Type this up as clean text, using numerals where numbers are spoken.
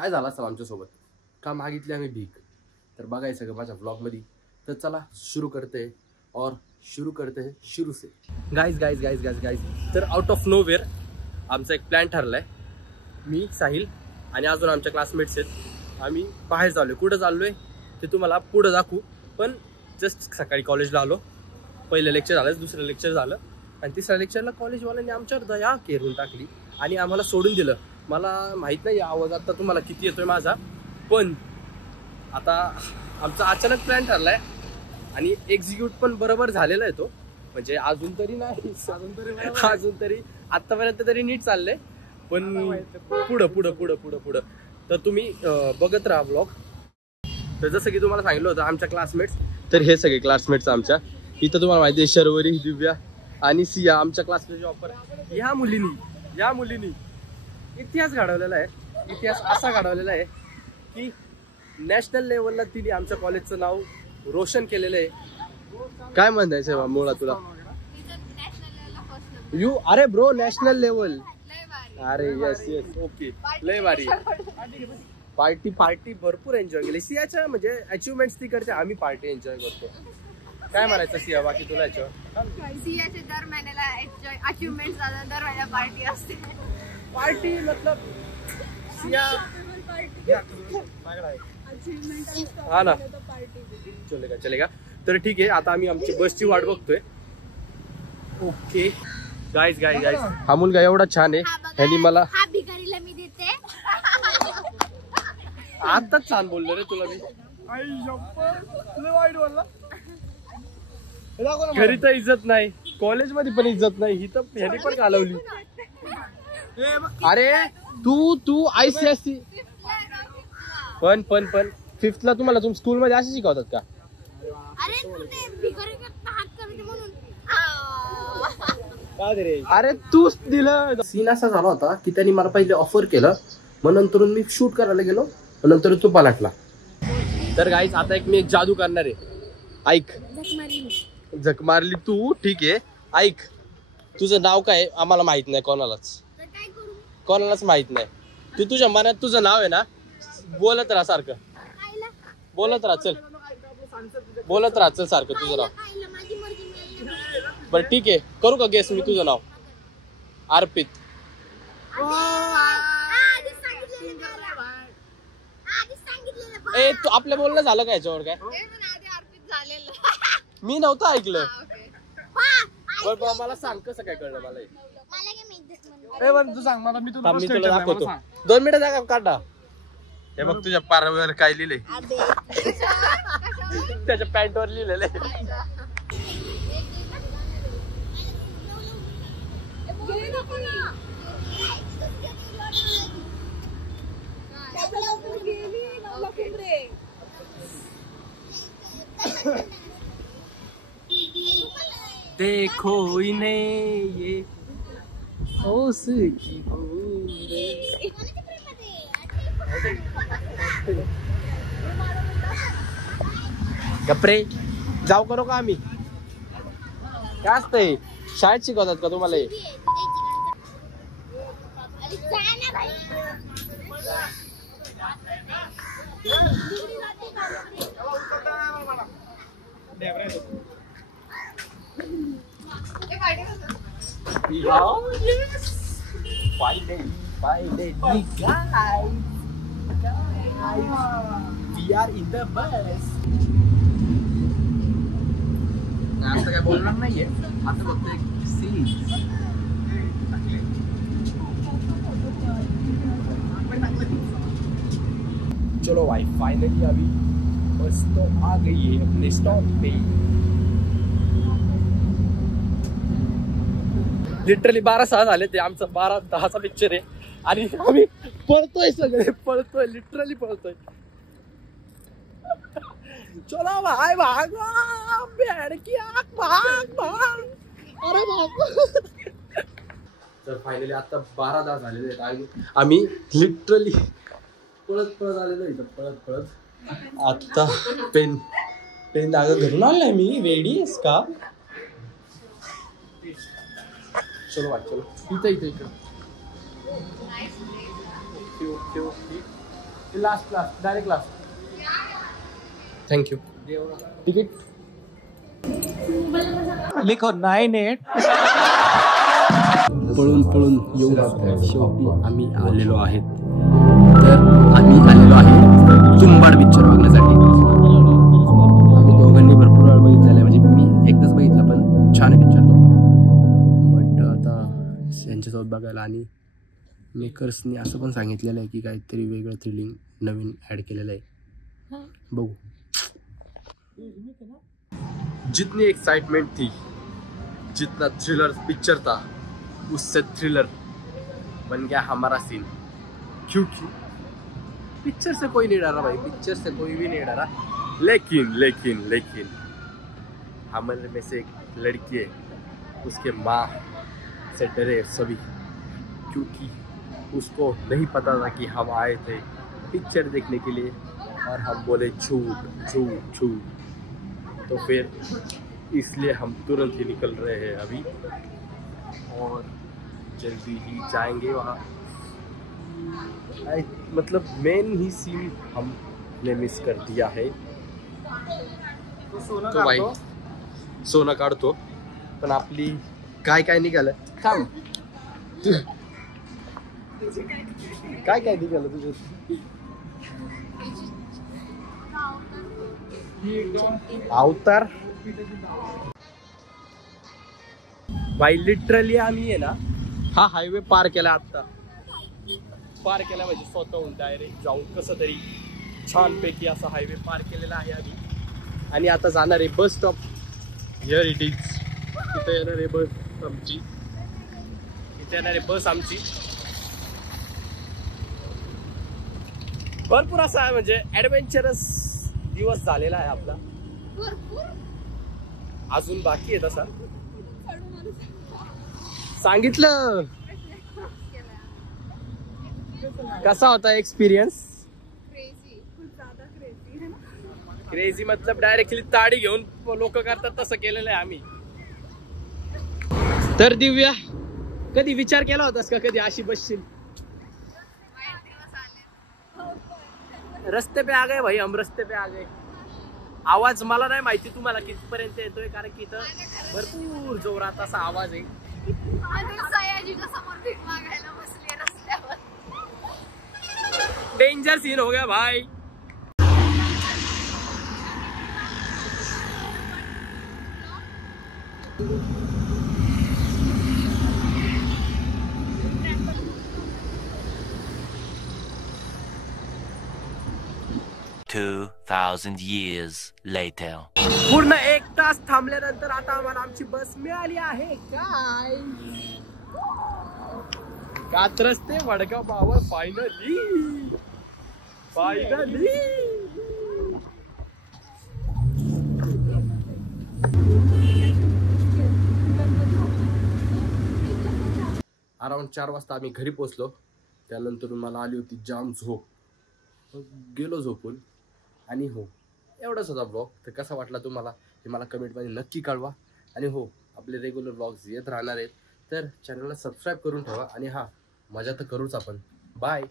काय झालं असेल आमच्यासोबत, का मागितली आम्ही भीक, तर बघायचं का माझ्या ब्लॉगमध्ये. तर चला शुरू करते शुरू से. गाईज तर आउट ऑफ नोवेअर आमचा एक प्लॅन ठरलाय. मी, साहिल आणि अजून आमच्या क्लासमेट्स आहेत. आम्ही बाहेर चाललोय. कुठं चाललोय ते तुम्हाला पुढं दाखवू. पण जस्ट सकाळी कॉलेजला आलो. पहिलं लेक्चर झालं, दुसरं लेक्चर झालं आणि तिसऱ्या लेक्चरला कॉलेजवाल्यांनी आमच्यावर दया केरून टाकली आणि आम्हाला सोडून दिलं. मला माहीत नाही आवाज आता तुम्हाला किती येतोय माझा, पण आता आमचा अचानक प्लॅन ठरलाय आणि एक्झिक्यूट पण बरोबर झालेला आहे तो. म्हणजे अजून तरी नाही, अजून तरी आतापर्यंत तरी नीट चाललंय, पण पुढं तर तुम्ही बघत राहा ब्लॉग. तर जसं की तुम्हाला सांगितलं होतं आमच्या क्लासमेट्स, तर हे सगळे क्लासमेट्स आमच्या इथं तुम्हाला माहिती आहे, शर्वरी, दिव्या आणि सिया आमच्या क्लासमेट ऑफर. या मुलीनी इतिहास घडवलेला आहे. इतिहास असा घडवलेला आहे की नॅशनल लेवलला तिने आमच्या कॉलेजचं नाव रोशन केलेलं आहे. काय म्हणायचं मुळा तुला? अरे ब्रो, नॅशनल लेवल. अरे येस ओके, लय भारी. पार्टी भरपूर एन्जॉय केली सियाच्या. म्हणजे अचिव्हमेंट्स ती करते, आम्ही पार्टी एन्जॉय करतो. काय म्हणायचं सिया बाकी तुला याच्यावर? सियाच्या दर महिन्याला अचिव्हमेंट झालं, दर महिन्याला पार्टी असते. पार्टी मतलब सिया हा ना, चलेगा. तर ठीक आहे, आता आम्ही आमची बसची वाट बघतोय. ओके गाईज हा मुलगा एवढा छान आहे, ह्यानी मला भिकारीला मी देते. आताच छान बोललो रे तुला मी. घरी तर इज्जत नाही, कॉलेज मध्ये पण इज्जत नाही, ही तर ह्यानी पण घालवली. अरे तू ICSE पण फिफ्थला तुम्हाला स्कूल मध्ये असे शिकवतात का? अरे तूच दिलं. सीन असा झाला होता की त्यांनी मला पहिले ऑफर केलं, मग नंतर मी शूट करायला गेलो, नंतर तो पलटला. तर गाईज आता मी एक जादू करणार आहे. ऐक, झक मारली तू, ठीक आहे. ऐक, तुझं नाव काय? आम्हाला माहित नाही, कोणालाच माहित नाही. तू तुझ्या मनात तुझं नाव आहे ना, बोलत राहा सारखं, बोलत राहा चल सारखं तुझं नाव. बरं ठीक आहे, करू का गेस मी तुझं नाव? अर्पित. ए, तू आपल्या बोलणं झालं का याच्यावर? काय मी नव्हतं ऐकलं. बरं मला सांग कसं काय कळलं मला? तू सांग मला, मी मी तुला दाखवतो. 2 मिनिटं जागा काढा. हे बघ तुझ्या पारावर काय लिहिलंय, त्याच्या पॅन्टवर लिहिलेलं आहे. देखो इन्हें ये ओस की गप्रे जाऊ करू का आम्ही? काय असतंय शाळेत शिकवतात का तुम्हाला? Finally, guys, we are in the bus. आता काय बोलणार नाहीये, आता फक्त एक सीन. चलो भाई, फाइनली अभी बस तो आ गई है अपने स्टॉप पे. लिटरली 12:06 झाले ते. आमचा 12:10चा पिक्चर आहे आणि आम्ही पळतोय, सगळे पळतोय, लिटरली पळतोय. चलो भाई भाग, भेड़ की आँख, भाग. अरे बाप. तर फायनली आता 12:10 झालेले आहेत. आम्ही लिटरली पळत आलेलो इथं, पळत. आता पेन दाग घरून आलाय मी. रेडी आहेस का? चलो इथं. Okay. Last class direct class. Thank you. Ticket लिखो 98. पळून पळून येऊन शेवटी आम्ही आलेलो आहेत. तर आम्ही आलेलो आहे तुंबाड पिक्चर बघण्यासाठी. आम्ही दोघांनी भरपूर वेळ बघितलेला आहे, म्हणजे मी एकदाच बघितला पण छान आहे पिक्चर तो. बट आता यांच्यासोबत बघायला आणि मेकर्सनी असं पण सांगितलेलं आहे की काहीतरी वेगळं थ्रिलिंग नवीन ॲड केलेलं आहे. बघू. जितनी एक्साइटमेंट थी, जितना थ्रिलर पिक्चर था, उससे थ्रिलर बन गया हमारा सीन. क्योंकि पिक्चर से कोई नहीं डरा भाई, पिक्चर से कोई भी नहीं डरा. लेकिन लेकिन लेकिन हमारे में से एक लड़की है, उसके माँ से डरे सभी, क्योंकि उसको नहीं पता था कि हम आए थे पिक्चर देखने के लिए और हम बोले झूठ झूठ झूठ. तो फिर इसलिए हम तुरंत ही निकल रहे हैं अभी और जल्दी ही जाएंगे वहाँ. मतलब मेन ही सीन हमने मिस कर दिया है. तो भाई सोनं काढतो पण आपली काय काय निघालं. थांब. काय काय निघालं तुझं. अवतार भाई लिटरली आम्ही आहे ना हा हायवे पार केला. आता पार केला म्हणजे स्वतःहून डायरेक्ट जाऊन कसं तरी छानपैकी असा हायवे पार केलेला आहे आम्ही. आणि आता जाणार आहे bus stop. Here it is. तिथे येणार आहे बस आमची. इथे येणार आहे बस आमची. भरपूर असा आहे म्हणजे ॲडव्हेंचरस दिवस झालेला आहे आपला. अजून बाकी आहे तसा. सांगितलं. कसा होता एक्सपिरियन्स. क्रेझी मतलब डायरेक्टली ताडी घेऊन लोक करतात तसं केलेलं आहे आम्ही. तर दिव्या कधी विचार केला होतास का कधी अशी बसशील. रस्ते पे आ गए भाई, हम रस्ते पे आ गए. आवाज मला नाही माहिती तुम्हाला कितीपर्यंत येतोय, कारण की इथं भरपूर जोरात असा आवाज आहे. सयाजीच्या समोर भीक मागायला बसले रस्त्यावर. डेंजर सीन हो गया भाई. years later. पूर्ण 1 तास थांबल्यानंतर आता आम्हाला आमची बस मिळाली आहे. काय कात्रस्ते वडगाव पावर फायनली फायनली. अराउंड 4 वाजता आम्ही घरी पोहोचलो. त्यानंतर मला आली होती जाम झोप. गेलो झोपून. आणि हो एवढाच होता ब्लॉग. तर कसा वाटला तुम्हाला हे मला कमेंटमध्ये नक्की कळवा. आणि हो आपले रेग्युलर ब्लॉग्स येत राहणार आहेत, तर चॅनलला सबस्क्राईब करून ठेवा. आणि हा मजा तर करूच आपण. बाय.